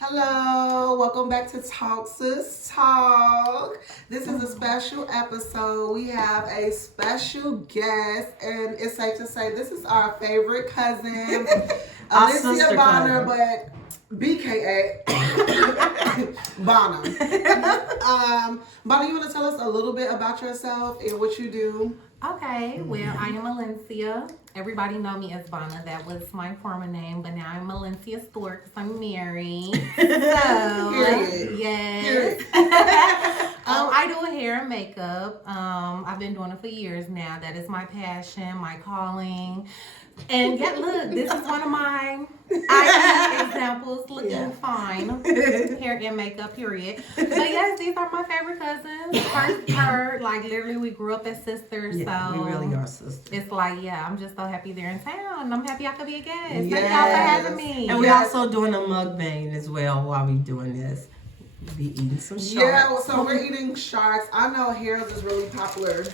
Hello, welcome back to Talk Sis Talk. This is a special episode. We have a special guest, and it's safe to say this is our favorite cousin, Our Alicia sister Bonner, cousin. but BKA Bonner. Bonner, you want to tell us a little bit about yourself and what you do? Okay, well, I am Valencia. Everybody know me as Vanna. That was my former name, but now I'm Valencia Stewart because I'm married. So, Period. yes. I do hair and makeup. I've been doing it for years now. That is my passion, my calling. And yet, look, this is one of my examples. Looking fine, hair and makeup, period. But yes, these are my favorite cousins. First heard, like literally, we grew up as sisters. Yeah, so we really are sisters. it's like, yeah, I'm just so happy they're in town. I'm happy I could be a guest. Thank y'all for Yes. having me. And we also doing a mukbang as well while we doing this. Be eating some sharks. Yeah, well, so we're eating sharks. I know Harold's is really popular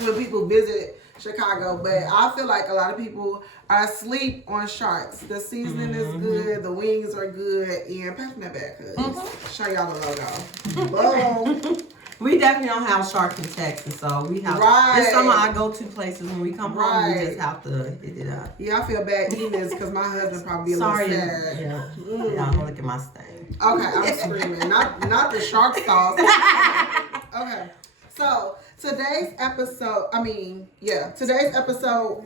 when people visit Chicago, but I feel like a lot of people are asleep on sharks. The seasoning is good, the wings are good, and pass me that back, cuz. Show y'all the logo. Boom. We definitely don't have shark in Texas, so we have. Right. It's some of our go-to places when we come home. Right. We just have to hit it up. Yeah, I feel bad eating this because my husband probably be a Sorry. little sad. Yeah. Y'all don't look at my stain. Okay, I'm screaming. Not the shark sauce. Okay. So today's episode,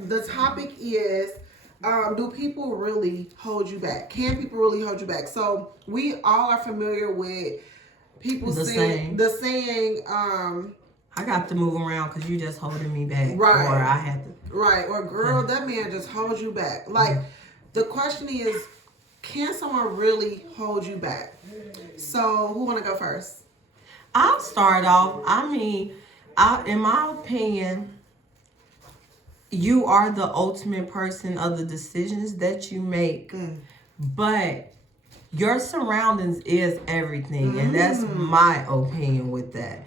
the topic is do people really hold you back? Can people really hold you back? So we all are familiar with people The saying saying. I got to move around because you just holding me back. Right. Or I had to. right, or girl, that man just holds you back. Like the question is, can someone really hold you back? So who wanna go first? I'll start off. I mean, in my opinion, you are the ultimate person of the decisions that you make, but your surroundings is everything, and that's my opinion with that.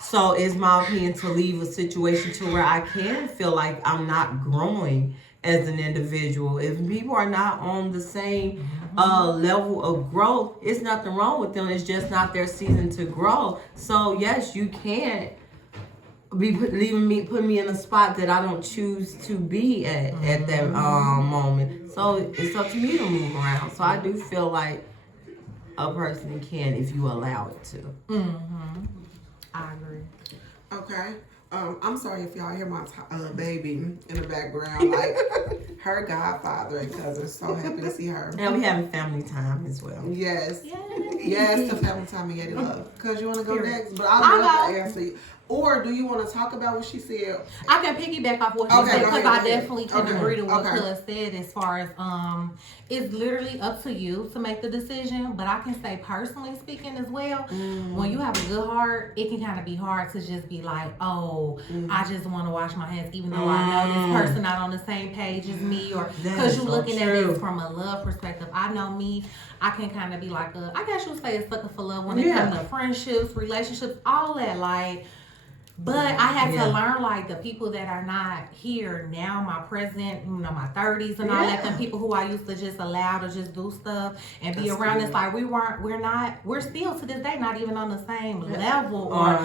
So it's my opinion to leave a situation to where I can feel like I'm not growing as an individual. If people are not on the same level of growth, it's nothing wrong with them. It's just not their season to grow. So yes, you can't be putting me in a spot that I don't choose to be at that moment. So it's up to me to move around. So I do feel like a person can if you allow it to. I agree. Okay. I'm sorry if y'all hear my baby in the background. Like her godfather and cousin. So happy to see her. And we having family time as well. Yes. Yay. Yes, to family time and Yeti love. Cause you want to go next, but I I'll love go. to answer you. Or do you want to talk about what she said? I can piggyback off what you Okay, said go because ahead, I go ahead. definitely can Okay, agree to what okay. Cuz said as far as it's literally up to you to make the decision. But I can say personally speaking as well, when you have a good heart, it can kind of be hard to just be like, oh, I just want to wash my hands, even though I know this person not on the same page as me, or That because is you're so looking at true. it from a love perspective. I know me, I can kind of be like I guess you'll say a sucker for love when it Yeah. comes to friendships, relationships, all that, like. But I had to learn, like, the people that are not here now, my present, my 30s and all that, the people who I used to just allow to just do stuff and be around. It's like we're still to this day not even on the same level or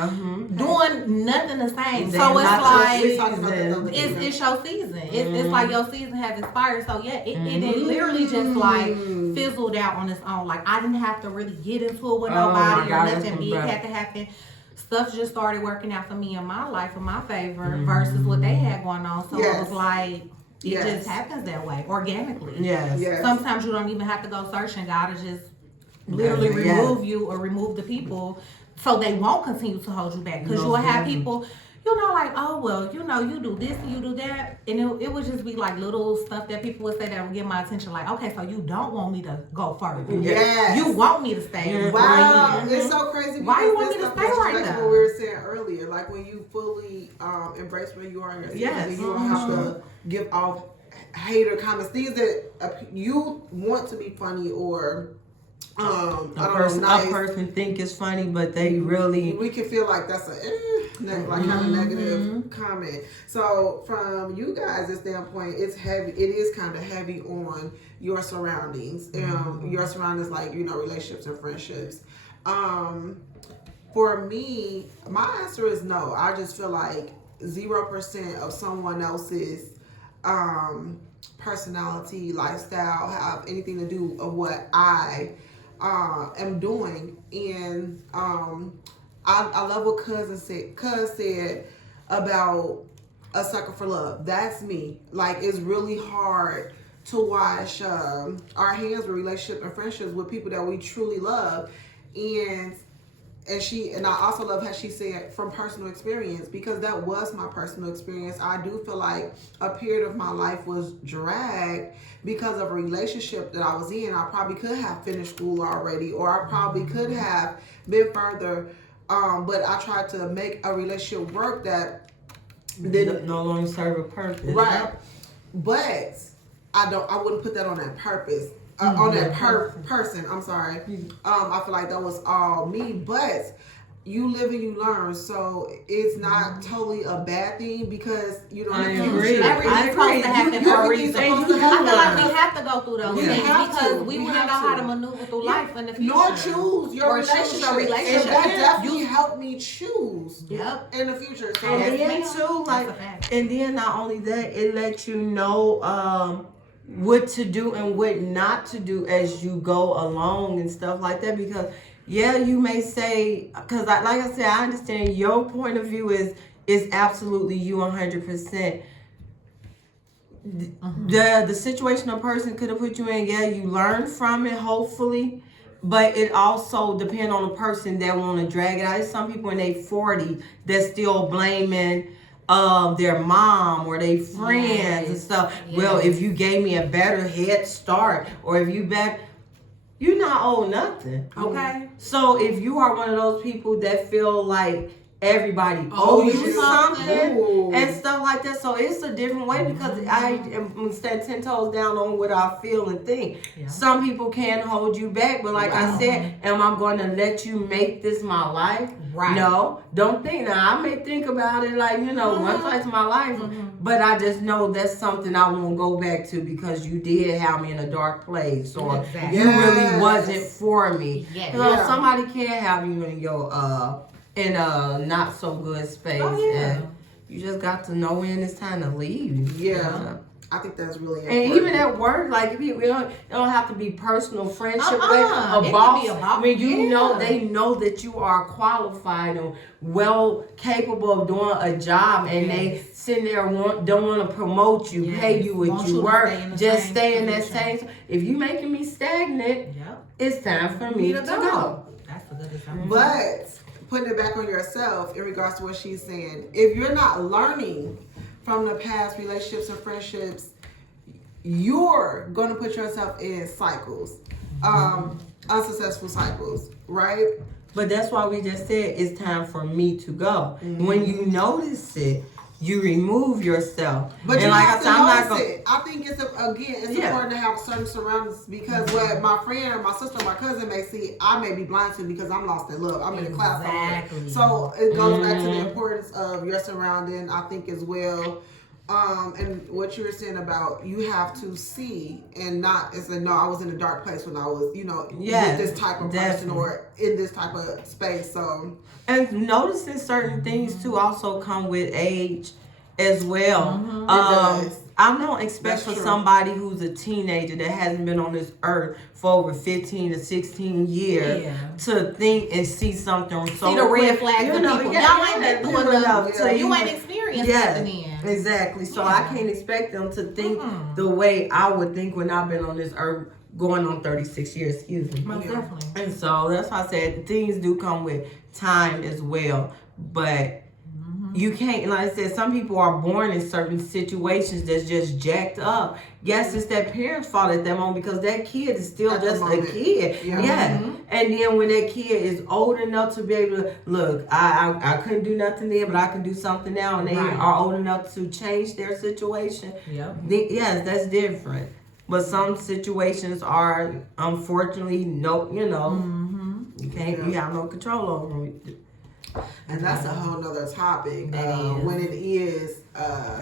doing nothing the same. So it's like, We talked about that the other day. it's your season. It's like your season has expired. So yeah, it literally just like fizzled out on its own. Like I didn't have to really get into it with nobody or God, that's nothing so big bad. had to happen. Stuff just started working out for me in my life in my favor versus what they had going on. So it Yes. was like it Yes. just happens that way organically. Yes. Yes. Sometimes you don't even have to go searching. God will just literally Yeah. remove you or remove the people so they won't continue to hold you back. Because No, you'll have definitely. people, like, oh, well, you do this and you do that. And it would just be like little stuff that people would say that would get my attention. Like, okay, so you don't want me to go further. Yes. You want me to stay. Wow, right here. it's so crazy. Why you because want this me to stuff stay is right like now? what we were saying earlier, like when you fully embrace where you are in your season, Yes. and you don't have to give off hater comments. Things that you want to be funny or I A don't person, know, nice. a person think it's funny, but they really. We can feel like that's like kind of negative comment. So from you guys' standpoint, it's heavy. It is kind of heavy on your surroundings. Your surroundings, like relationships and friendships. For me, my answer is no. I just feel like 0% of someone else's personality, lifestyle have anything to do with what I am doing. And I love what Cuz said about a sucker for love. That's me. Like, it's really hard to wash our hands with relationships and friendships with people that we truly love. And I also love how she said from personal experience, because that was my personal experience. I do feel like a period of my life was dragged because of a relationship that I was in. I probably could have finished school already, or I probably could have been further. But I tried to make a relationship work that didn't no longer serve a purpose. Right. But I wouldn't put that on that purpose. On that person, I'm sorry. I feel like that was all me, but you live and you learn, so it's not totally a bad thing, because I agree. Everything's supposed to happen for a reason. I feel like we have to go through those things because we wouldn't know how to maneuver through life in the future. Nor choose your relationship. And that definitely helped me choose. Yep. In the future. So And then too, and then not only that, it lets you know what to do and what not to do as you go along and stuff like that. Because you may say, because like I said, I understand your point of view is absolutely you 100%. The situation a person could have put you in, you learn from it, hopefully. But it also depends on the person that want to drag it out. There's some people in their 40s that still blaming their mom or their friends and stuff. Well, if you gave me a better head start, or if you're not old nothing. Okay. So if you are one of those people that feel like everybody owes you something and stuff like that, so it's a different way, because I am stand 10 toes down on what I feel and think. Yeah. Some people can hold you back, but like I said, am I going to let you make this my life? Right. No, don't think. Now, I may think about it like, once or twice in my life, but I just know that's something I won't go back to, because you did have me in a dark place, or you really wasn't for me. Yes. Somebody can have you in your in a not so good space, and you just got to know when it's time to leave. I think that's really important. And even at work, like it don't have to be personal friendship with a boss. When you know, they know that you are qualified and well capable of doing a job, and they sitting there don't want to promote you, pay you what you work, just stay in that same. If you making me stagnant, it's time for me to go. That's a good example. But putting it back on yourself in regards to what she's saying, if you're not learning from the past relationships and friendships, you're going to put yourself in cycles, unsuccessful cycles, right? But that's why we just said it's time for me to go. When you notice it, you remove yourself. But and you like have to notice it. I think it's important to have certain surroundings, because what my friend, my sister, my cousin may see, I may be blind to, because I'm lost in love. I'm in a class somewhere. So it goes back to the importance of your surrounding, I think, as well. And what you were saying about you have to see and not say, no, I was in a dark place when I was, with this type of person or in this type of space. So, and noticing certain things too also come with age as well. I don't expect for somebody who's a teenager that hasn't been on this earth for over 15 to 16 years to think and see something. See the red flags of people. Y'all ain't been doing enough. You ain't experienced nothing in. Exactly. So I can't expect them to think the way I would think when I've been on this earth going on 36 years, excuse me. Most definitely. And so that's why I said things do come with time as well. But you can't, like I said, some people are born in certain situations that's just jacked up. Yes, it's that parent's fault at that moment, because that kid is still just a kid. And then when that kid is old enough to be able to, look, I couldn't do nothing then, but I can do something now, and they are old enough to change their situation. Yes, that's different. But some situations are unfortunately no, you know, you can't, you have no control over it. And that's a whole nother topic That is. when it is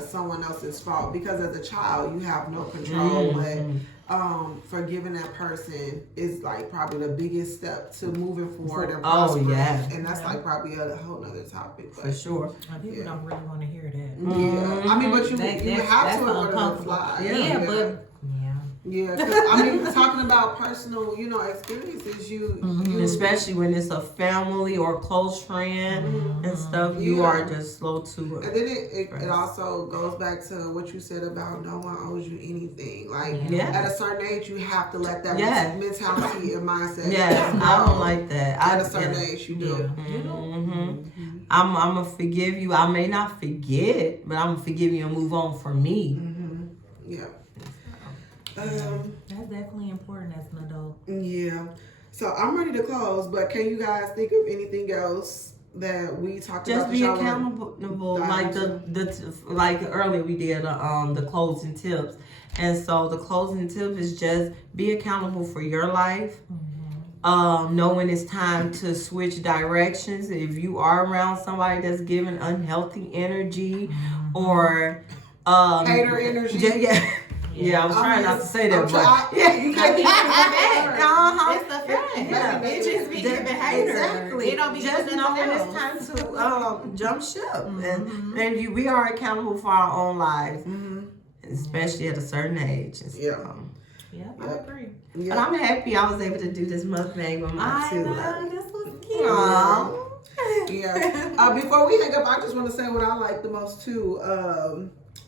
someone else's fault, because as a child you have no control. But forgiving that person is like probably the biggest step to moving forward and prospering. And that's like probably a whole nother topic. But For sure. People don't really want to hear that. yeah, I mean, but you have that's to in order to uncomfortable. fly. Yeah, but Yeah, because I mean, talking about personal, experiences, you Especially when it's a family or close friend and stuff, you are just slow to it. And then it also goes back to what you said about no one owes you anything. Like at a certain age, you have to let that mentality and mindset. I don't like that. At a certain age, you do. I'm gonna forgive you. I may not forget, but I'm gonna forgive you and move on for me. Yeah. that's definitely important as an adult. Yeah. So I'm ready to close, but can you guys think of anything else that we talked Just about? be accountable, like like earlier we did the closing tips, and so the closing tip is just be accountable for your life. Know when it's time to switch directions. If you are around somebody that's giving unhealthy energy or hater energy. Yeah, I was trying not to say that, but you can't be It's the fact. It just be giving haters. Exactly. It don't be just doing know when nothing it's time to jump ship, and we are accountable for our own lives, especially at a certain age. And I agree. Yeah. But I'm happy I was able to do this mukbang with my two. This was cute. Yeah. Before we hang up, I just want to say what I like the most too.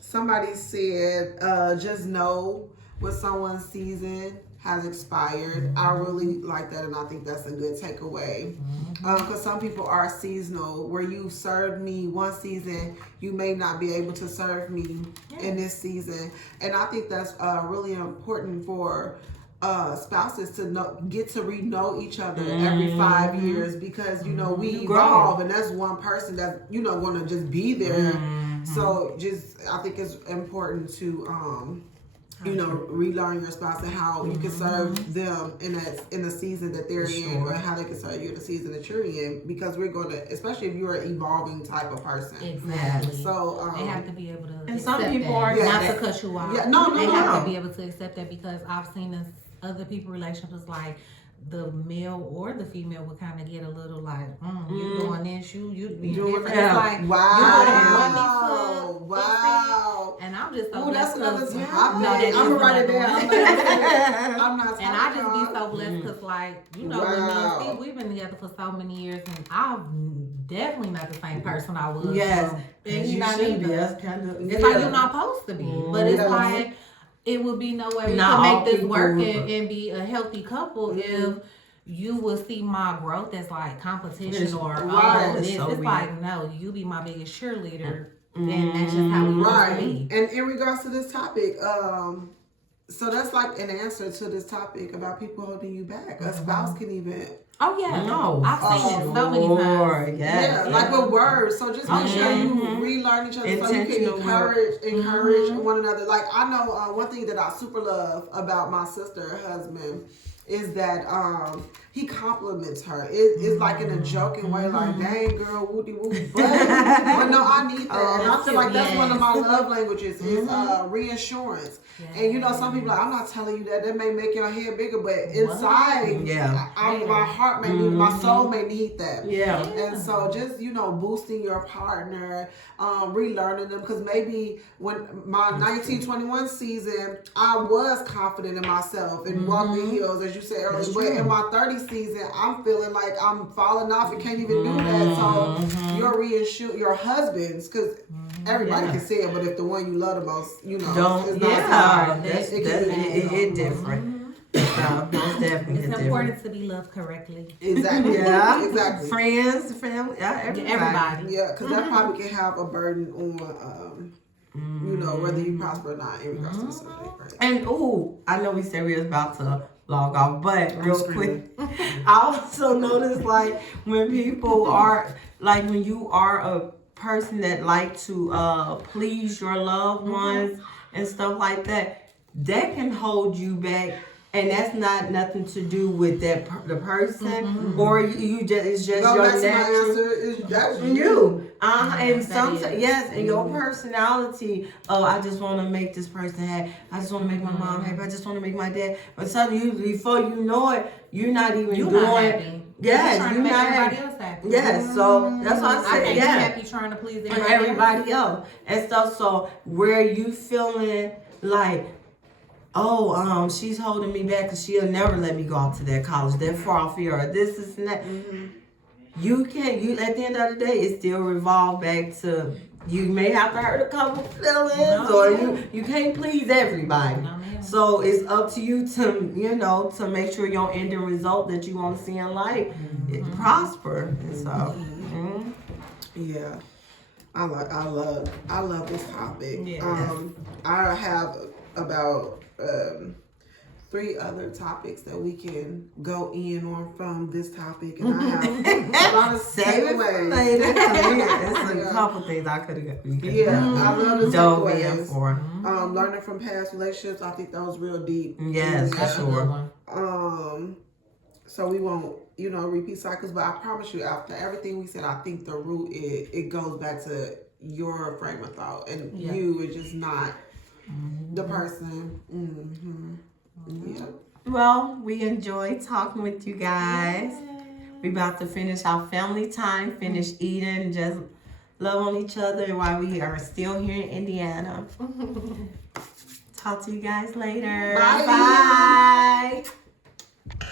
Somebody said, just know when someone's season has expired. I really like that, and I think that's a good takeaway. Because some people are seasonal. Where you served me one season, you may not be able to serve me in this season. And I think that's really important for spouses to get to know each other every 5 years, because we evolve, and that's one person that's going to just be there. So I think it's important to relearn your spouse and how you can serve them in the season that they're in, or how they can serve you in the season that you're in, because we're going to, especially if you're an evolving type of person. Exactly. So they have to be able to and accept some people that. are Not to cut you off. Yeah, no, they have to be able to accept that, because I've seen this other people relationships, like the male or the female would kind of get a little like, you doing this, you be different. It's like, wow. And I'm just so blessed. That's another topic. I'm gonna write it down. I'm not. And I just be so blessed because, like, with me and Steve, we've been together for so many years, and I'm definitely not the same person I was. Yes, and you not should be. either. It's It's like you're not supposed to be, but it's like it would be no way we Not can all make this work people. and be a healthy couple if you will see my growth as like competition or this. So it's like, no, you be my biggest cheerleader, and that's just how we want to be. And in regards to this topic, so that's like an answer to this topic about people holding you back. A spouse can even. Oh yeah, No, I've seen it so many times. Yes. Yeah, like with words. So just make sure you relearn each other, so you can encourage one another. Like I know one thing that I super love about my sister husband is that he compliments her. It's like in a joking way, like, dang girl, woody woo. But no, I need that. And I feel like that's one of my love languages is reassurance. Yes. And some people are like, I'm not telling you that may make your head bigger, but inside, my heart may need, my soul may need that. Yeah. And so just, boosting your partner, relearning them, because maybe when my 1921 season, I was confident in myself and walked the hills, as you said earlier. But in my 30 season, I'm feeling like I'm falling off and can't even do that. So your husbands, because everybody can say it, but if the one you love the most, don't. It's not hard. It different. Most definitely it's important to be loved correctly. Exactly. Yeah. Exactly. Friends, family, everybody. Yeah, because that probably can have a burden on, whether you prosper or not in regards to the subject. Right? And I know we said we was about to log off, but real quick, I also noticed like when people are like when you are a person that like to please your loved ones and stuff like that. that can hold you back. And that's not nothing to do with the person, or you just it's just Go your back to my natural. answer. That's You, and that sometimes is. yes, and your personality. Oh, I just want to make this person happy. I just want to make my mom happy. I just want to make my dad. But suddenly, before you know it, you're not even You're doing. not happy. Yes, You're trying you're to make not everybody happy. else happy. Yes, so that's why I I say can't yeah. be happy trying to please And everybody, everybody else and stuff. So where you feeling like, oh, she's holding me back because she'll never let me go out to that college, that far off here, or this and that. You can't. You at the end of the day, it still revolve back to you. May have to hurt a couple feelings, or you can't please everybody. No, ma'am. So it's up to you to to make sure your ending result that you want to see in life it prosper. And so. Yeah, I love this topic. Yes. I have about 3 other topics that we can go in on from this topic, and I have a lot of Save it for takeaways. later. It's a couple things I could have. Yeah, I love the Dove in takeaways. for. Learning from past relationships, I think that was real deep. Yes, That's for a good sure. one. So we won't, repeat cycles, but I promise you, after everything we said, I think the root it goes back to your frame of thought, and you is just not the person. Yeah. Well, we enjoyed talking with you guys. We about to finish our family time, finish eating, just love on each other while we are still here in Indiana. Talk to you guys later. Bye. Bye.